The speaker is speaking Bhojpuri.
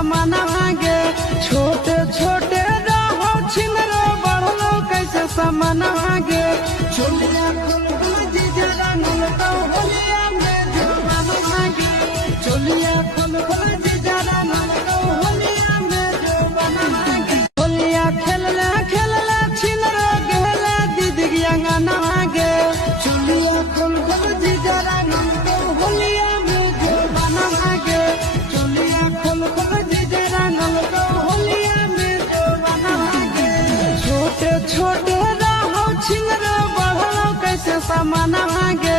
सामान आगे। छोटे छोटे रहो छिनरो बढ़लो कैसे सामान आगे। चोलिया खोल खोल जीजा रंगल तो होलिया में जुबान आगे। चोलिया खोल खोल जीजा रंगल तो होलिया में जुबान आगे। होलिया खेलले खेलले छिनरो गेले दीदी अंगना आगे। चोलिया खोल खोल जीजा रंगल तो होलिया में जुबान आगे। चोलिया खोल खोल जीजा रंगल तो होलिया में जुबान आगे। छोटे छोटे रहो छिनरो बढ़लो कैसे सामान आगे।